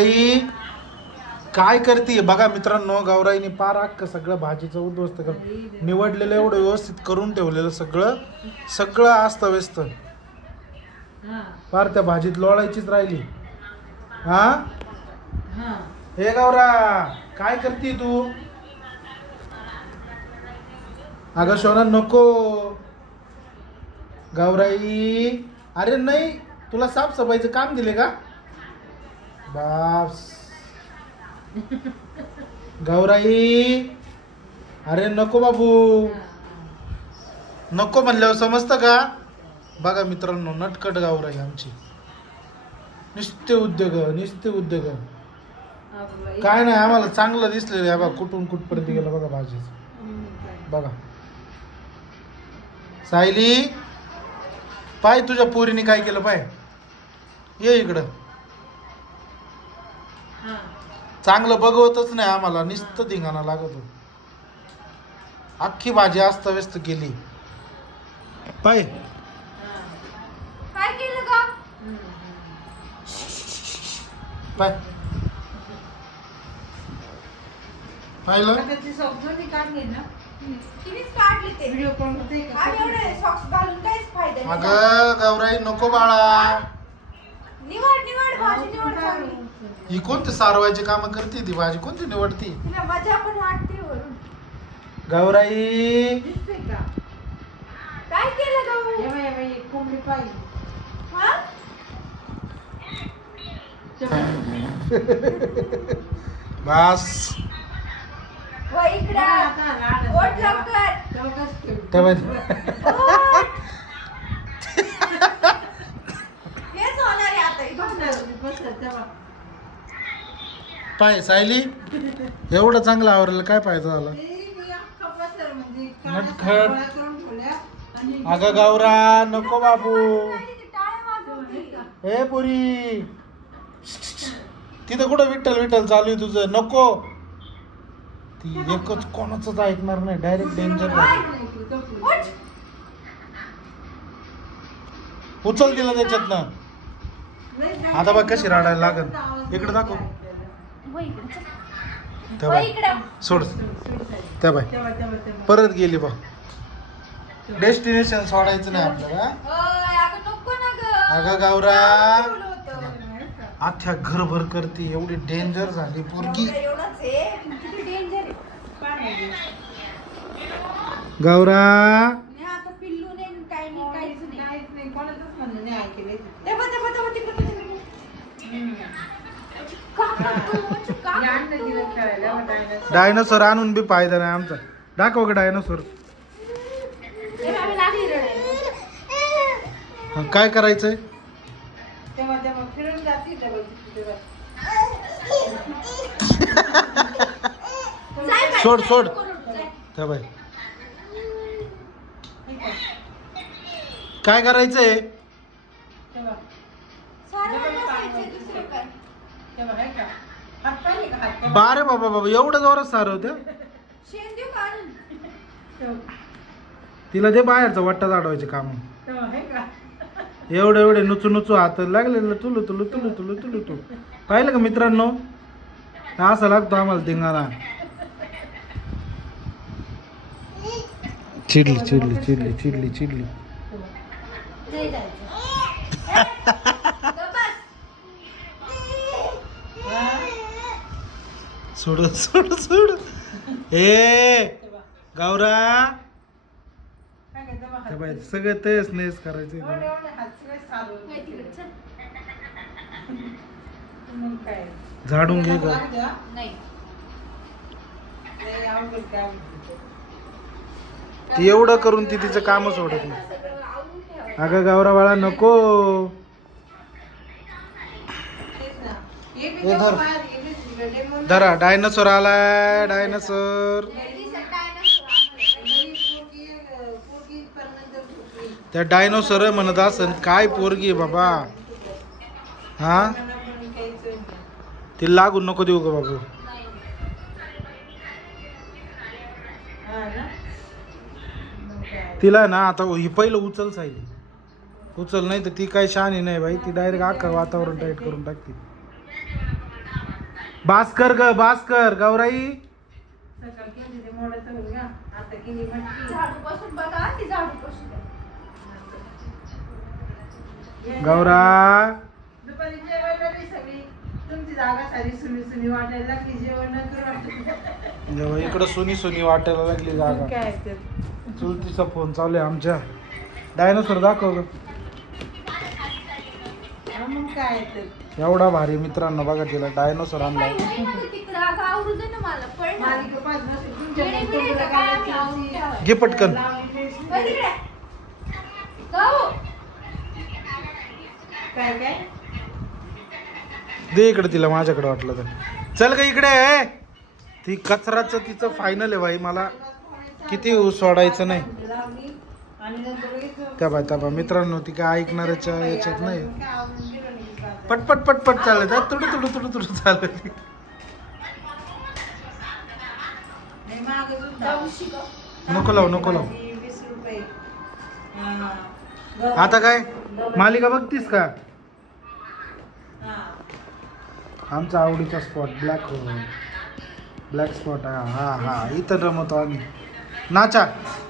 आई काय करते बघा मित्रांनो, गौराईने पार अख्खं सगळं भाजीचं उद्ध्वस्त कर निवडलेलं, एवढं व्यवस्थित करून ठेवलेलं सगळं सगळं अस्ताव्यस्त. पार त्या भाजीत लोळायचीच राहिली. हा हे गौरा काय करते तू? अगं सोना नको गौराई. अरे नाही, तुला साफसफाईचं काम दिले का बास? गौराई अरे नको बाबू, नको म्हणल्यावर समजतं का? बघा मित्रांनो, नटखट गौराई आमची. नुसते उद्योग काय नाही. आम्हाला चांगलं दिसलेलं आहे बघा, कुठून कुठपर्यंत गेलं बघा भाजीच. बघा सायली, पाय तुझ्या पोरीने काय केलं पाय. ये इकडं. चांगलं बघवतच नाही आम्हाला, नुसतं धिंगाणा लागत होत. अख्खी भाजी अस्ताव्यस्त केली. पाय काय केलं का? पाय पाहिलं. त्याची सॉक्स मी काढले ना, तिनेच काढले ते. व्हिडिओ कॉल होते का? आणि एवढे सॉक्स घालून काहीच फायदा नाही. अगं गौराई नको बाळा. निवड भाजी निवड चांगली. ही कोणती सारवायची कामं करते? ती भाजी कोणती निवडती? तिला मजा पण वाटते वरून. गौराई दिसते का? काय केलं गं? ये बाई कोंबडी पाहिजे. हा? बस व इकडं ओट लवकर. तेव्हा ओट. हेच होणार आहे आता. इकडं. पाय सायली, एवढं चांगलं आवरलं काय पाहिजे झालं? नटखट. अगं गौरा नको बाबू. ए पुरी, तिथं कुठं विठ्ठल विठ्ठल चालू आहे तुझं? नको. ती एकच कोणाचंच ऐकणार नाही, डायरेक्ट डेंजर. उचल तिला त्याच्यातनं. आता बघ कशी रडायला लागल. इकडे दाखव. त्या बाई सोड. त्या बाई परत गेली बा. डेस्टिनेशन सोडायचं नाही आपल्याला. अगं गौरा अख्ख्या घरभर करते, एवढी डेंजर झाली पोरगी. गौरा डायनोसॉर आणून बी फायदा नाही आमचा. दाखव ग डायनोसॉर. काय करायचंय? सोड सोड. त्या बाई काय करायचंय? बारे बाबा बाबा, एवढं जोरात सारवत्या. तिला ते बाहेरचा वाट्टा जाडवायचे काम. एवढे नुचू नुचू हात लागले तुलू तुलू तुलू तुलू तुलू तू. पाहिलं का मित्रांनो, असा लागतो आम्हाला धिंगाणा. चिडली चिडली चिडली चिडली चिडली. सोड सोड सोड. ए गौरा सगळं तेच नेस करायचं. झाडून घे ग. ती एवढं करून ती तिचं काम सोडत नाही. अगं गौरा बाळा नको. धर धरा. डायनासोर आलाय. डायनासोर. त्या डायनोसॉर म्हणत असन काय पोरगी बाबा. हा ती लागून नको देऊ ग बाबू. तिला ना आता ही पहिलं उचल सायली. उचल, नाही तर ती काय शहाणी नाही बाई. ती डायरेक्ट अख्खं वातावरण टाईट करून टाकते. भास्कर ग भास्कर गौराई सकाळ केली ते मोडाचं मुलगा आता केली मटकी झाडू पासून बघा की झाडू पासून गौरा दुपारी जेवायला बी सगळी तुमची जागा सारी सुनी सुनी वाटायला लागली जेवण न करू वाटत जेव्हा इकडं सुनी सुनी वाटायला लागली जागा काय तर चुलतीचा फोन चालू आहे आमच्या डायनोसॉर दाखव ग. हा मग काय तर एवढा भारी मित्रांनो बघा तिला डायनोसॉर आणला तिकडं अगं आवरू दे ना मला पळ ना. मालिका पाच नसेल तुमच्या वेडे मग बिडे तुला का काय काय आम्ही आवरून करायची? ठेवायचं? घे पटकन लावली नाही. बघ तिकडे. जाऊ. काय काय दे इकडे तिला माझ्याकडे वाटलं तर चल ग इकडे ती कचराचं तिचं फायनल आहे बाई मला किती सोडायचं नाही लावली आणि नंतर लगेच त्या बा मित्रांनो ती काय ऐकणाऱ्याच्या याच्यात नाही काय आवरून गेलं नाही की काय. पटपट पटपट चालत तुडू तुडू तुडू तुडू चालत नाही, मागं सुद्धा. जाऊशी गं. नको लावू नको लावू 20 रुपये हा. आता काय मालिका बघतीस का हा. आमचा आवडीचा स्पॉट ब्लॅक स्पॉट हा हा इथं रमतो आम्ही नाचा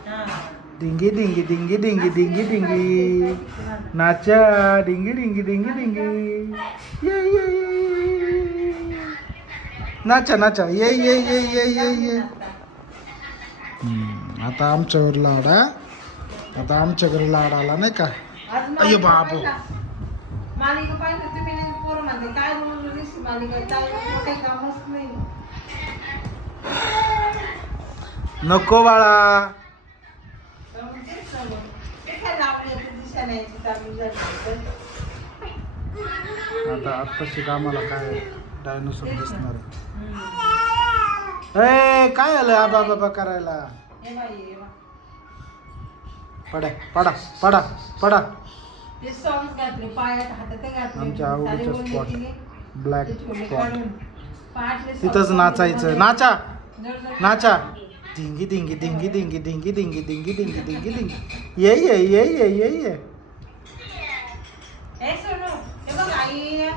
हा. डिंगी डिंगी डिंगी डिंगी डिंगी डिंगी नाचा डिंगी डिंगी डिंगी डिंगी ये नाचा नाचा ये आता आमच्यावर लाडा आता आमच्या घरी लाड आला नाही का आज अय्यो मालिका बापू. पाहिला. मालिका पाहिलं तुम्ही नाही पोरं म्हणते काय म्हणून दिसली मालिका काय काही कामच नाही नको बाळा तर मग तेच ना मग. ते काय लावले तर दिशा न्यायची चालू झाली आता आत्ताशी कामाला काय डायनोसॉर दिसणार आहे. हम्म. ए काय आलं आबा बाबा करायला हे बाई हे बाई. पडा पडा पडा पडा ते सॉंग्स घातले पायात हातात घातले आमच्या आवडीचं सारे बोलले spot. की ब्लॅक ते छोले स्पॉट काढून पायातले तिथंच socks नाचायचं घातले. नाचा जड-जड नाचा डिंगी डिंगी डिंगी डिंगी डिंगी डिंगी डिंगी डिंगी डिंगी डिंगी ये ये ये ये ये ये ए सोनू हे बघ आई